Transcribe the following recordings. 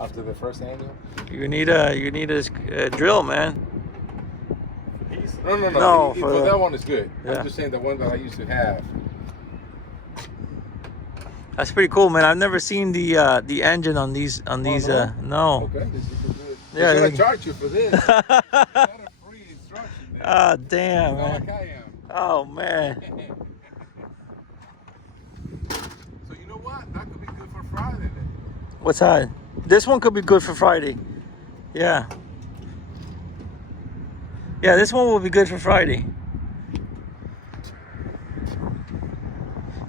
after the first annual. You need a drill, man. No. No, For that one is good. Yeah. I'm just saying the one that I used to have. That's pretty cool, man. I've never seen the engine on these no? No. Okay, this is good. Yeah, They're gonna charge you for this. It's not a free instruction, man. Ah, damn, It's not man. like I am. Oh, man. So you know what? That could be good for Friday then. What's that? This one could be good for Friday. Yeah. Yeah, this one will be good for Friday.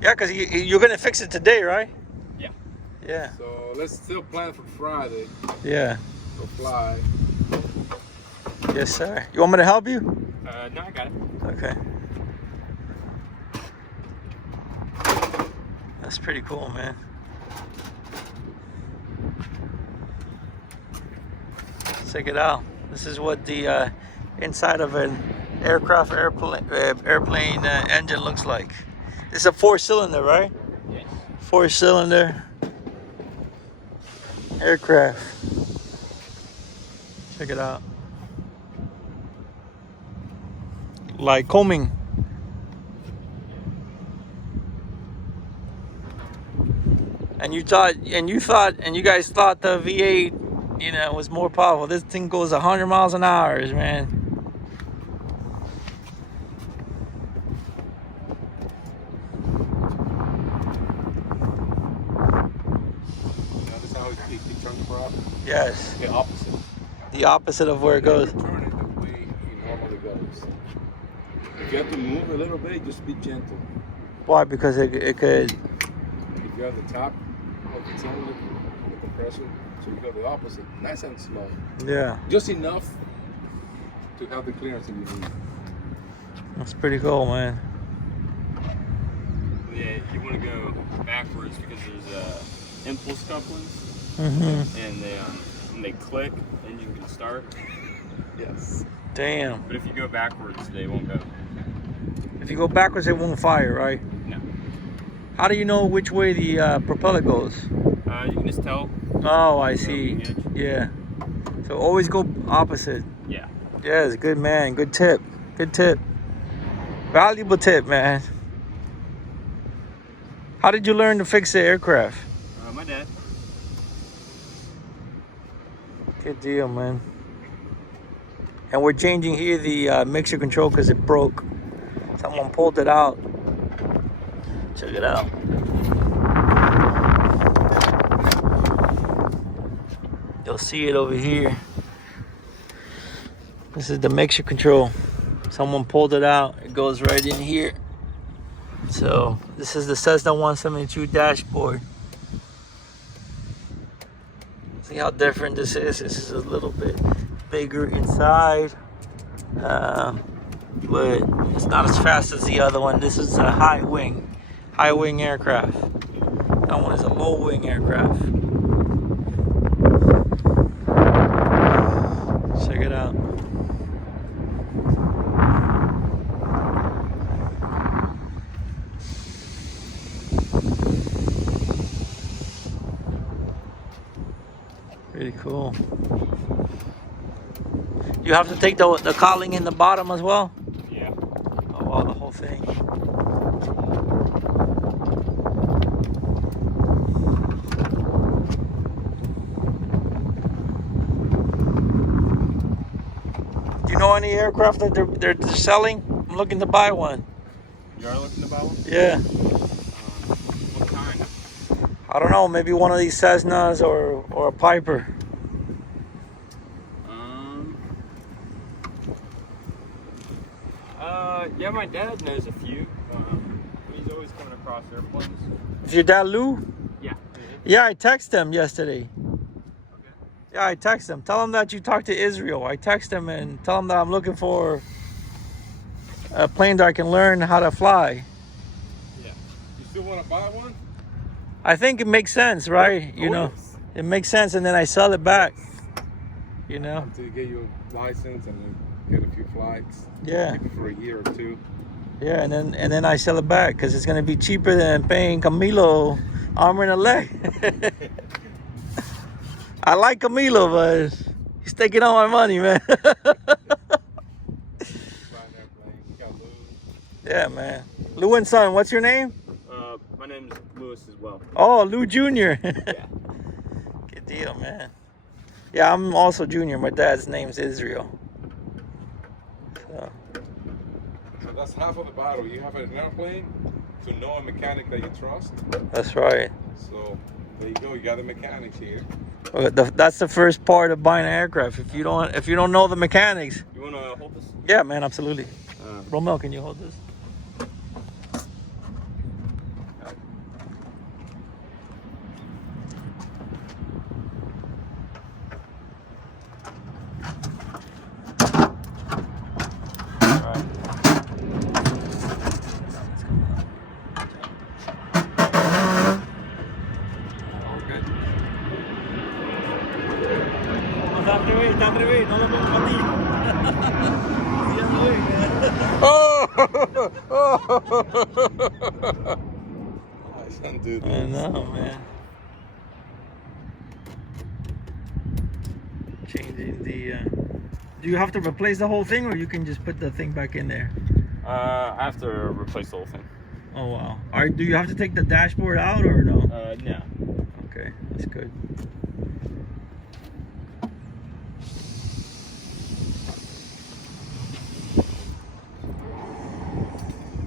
Yeah, because you're going to fix it today, right? Yeah. Yeah. So let's still plan for Friday. Yeah. Go fly. Yes, sir. You want me to help you? No, I got it. Okay. That's pretty cool, man. Check it out. This is what the inside of an airplane engine looks like. It's a 4-cylinder, right? Yes. 4-cylinder aircraft. Check it out. Like combing. And you guys thought the V8, was more powerful. This thing goes 100 miles an hour, man. Notice how it turns for us? Yes. The opposite. The opposite of where it goes. Turn it the way it normally goes. If you have to move a little bit, just be gentle. Why? Because it could. If you're at the top of the cylinder, the compressor, so you go the opposite, nice and slow. Yeah. Just enough to have the clearance that you need. That's pretty cool, man. Yeah, you want to go backwards because there's impulse couplings, Mm-hmm. and when they click, engine can start. Yes. Damn. But if you go backwards, they won't go. If you go backwards, it won't fire, right? No. How do you know which way the propeller goes? You can just tell. Oh, I see. Yeah. So always go opposite. Yeah. Yes, good man. Good tip. Good tip. Valuable tip, man. How did you learn to fix the aircraft? My dad. Good deal, man. And we're changing here the mixer control because it broke. Someone pulled it out. Check it out. You'll see it over here. This is the mixer control. Someone pulled it out. It goes right in here. So this is the Cessna 172 dashboard. See how different this is? This is a little bit bigger inside. But it's not as fast as the other one. This is a high wing aircraft. That one is a low wing aircraft. Check it out. Pretty cool. You have to take the cowling in the bottom as well? Yeah. Oh, wow, the whole thing. Do you know any aircraft that they're selling? I'm looking to buy one. You are looking to buy one? Yeah. What kind? I don't know, maybe one of these Cessnas or a Piper. Yeah, my dad knows a few. He's always coming across airplanes. Is your dad Lou? Yeah. Yeah, I texted him yesterday. Okay. Yeah, I texted him. Tell him that you talked to Israel. I text him and tell him that I'm looking for a plane that I can learn how to fly. Yeah. You still want to buy one? I think it makes sense, right? You know, it makes sense, and then I sell it back. You know? Until you get your license and then get a few flights. Yeah. Maybe for a year or two. Yeah, and then I sell it back because it's gonna be cheaper than paying Camilo arm and a leg. I like Camilo, but he's taking all my money, man. Flying airplane. We got Lou. Yeah, man. Lou and Son, what's your name? My name is Lewis as well. Oh, Lou Jr. Yeah. Good deal, man. Yeah, I'm also Junior. My dad's name's Israel. So. So that's half of the battle. You have an airplane to know a mechanic that you trust. That's right. So there you go. You got the mechanics here. That's the first part of buying an aircraft. If you don't know the mechanics. You want to hold this? Yeah, man, absolutely. Romel, can you hold this? Está al revés, no lo pongo para ti. Sí, al revés, man. My son did I this. know, man. Changing the. Do you have to replace the whole thing, or you can just put the thing back in there? I have to replace the whole thing. Oh wow. Do you have to take the dashboard out or no? No. Okay, that's good.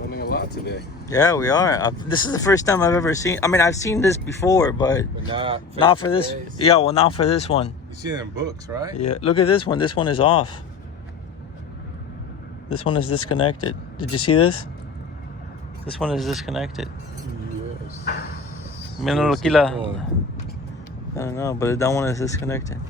Learning a lot today. Yeah, we are. This is the first time I've ever seen. I mean, I've seen this before, but not for this. Yeah, well, not for this one. You see it in books, right? Yeah, look at this one. This one is off. This one is disconnected. Did you see this? This one is disconnected. Yes. Míralo aquí la. I don't know, but that one is disconnected.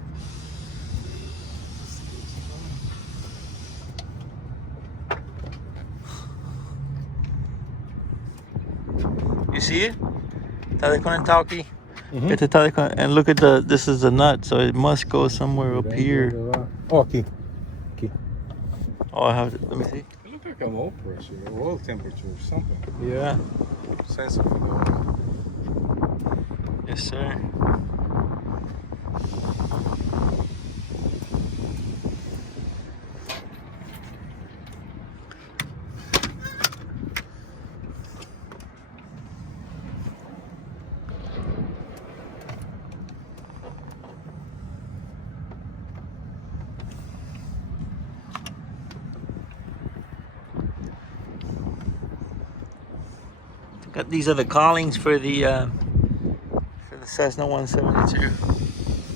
You see it? Está desconectado aquí. Este está desconectado. And look at this is the nut, so it must go somewhere up here. Oh, aquí. Oh, I have to, let me see. It looks like an oil pressure, oil temperature or something. Yeah. Sensor for the oil. Yes, sir. These are the cowlings for the Cessna 172.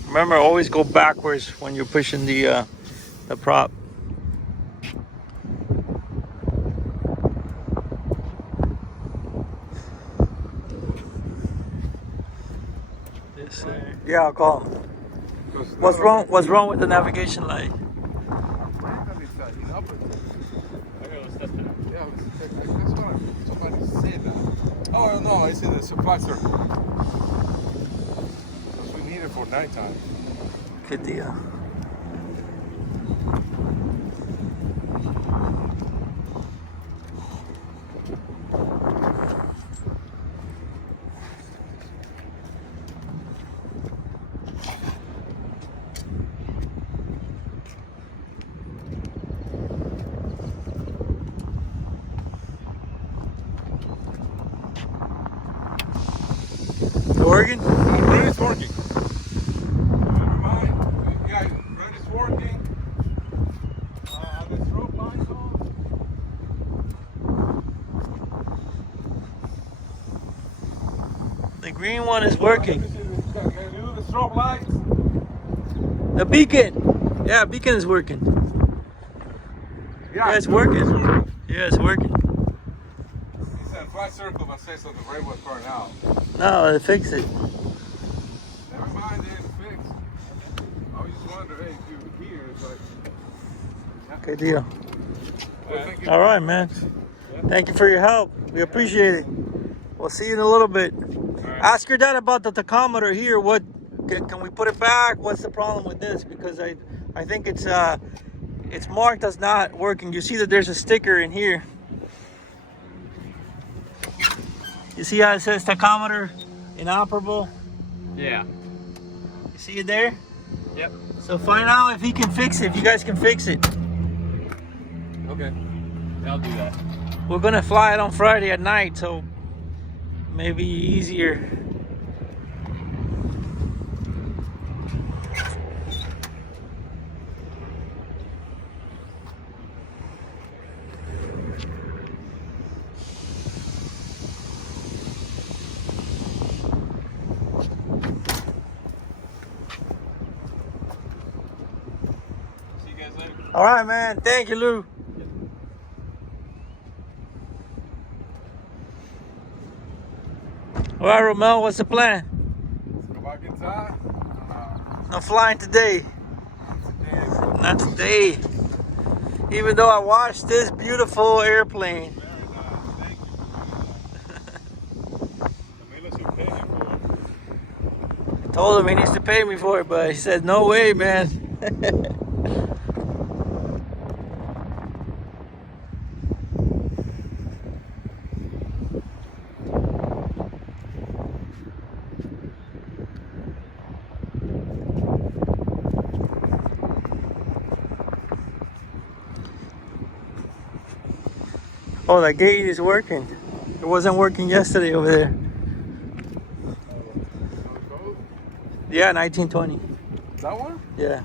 Remember, always go backwards when you're pushing the prop. Yes, sir. Yeah, I'll call him. What's wrong? What's wrong with the navigation light? Oh no, it's in the supply circle. Because we need it for nighttime. Good deal. Working? It's working. Never mind. Yeah, it's working. The strobe line's on. The green one is working. Can you do the strobe lights? The beacon. Yeah, beacon is working. Yeah, it's working. Yeah, it's working. He said flat circle, but says on the railway car now. No, they fixed it. Never mind, they didn't fix. I was just wondering, hey, if you were here, it's like. Yeah. Good deal. Well, thank you. All right, man. Thank you for your help. We appreciate it. We'll see you in a little bit. Ask your dad about the tachometer here. What can we put it back? What's the problem with this? Because I think it's marked as not working. You see that there's a sticker in here. You see how it says tachometer inoperable? Yeah. See it there? Yep. So find out if he can fix it, if you guys can fix it. Okay. Yeah, I'll do that. We're gonna fly it on Friday at night, so maybe easier. See you guys later. All right, man. Thank you, Lou. All right, Romel, what's the plan? Let's go back inside. No flying today. Not today. Even though I watched this beautiful airplane. Very nice. Thank you. Camila should pay you for it. I told him he needs to pay me for it, but he said, no way, man. Oh, that gate is working. It wasn't working yesterday over there. Yeah, 1920. That one? Yeah.